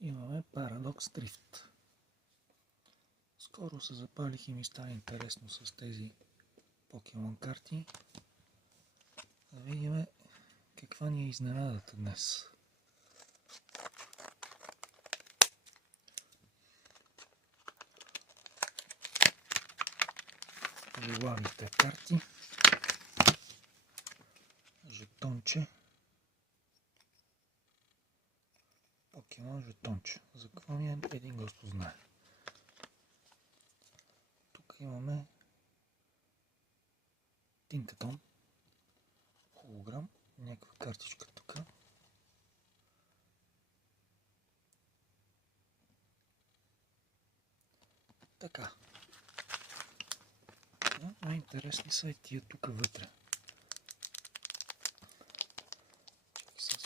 Имаме Paradox Drift. Скоро се запалих и ми стана интересно с тези покемон карти. Да видим каква ни е изненадата днес. Лилавите карти. Жетонче. Покемон жетонче. За какво ми е, един Господ знае. Тук имаме Тинкатон. Холограм. Някаква картичка тук. Така. Но интересни са и тия тук вътре.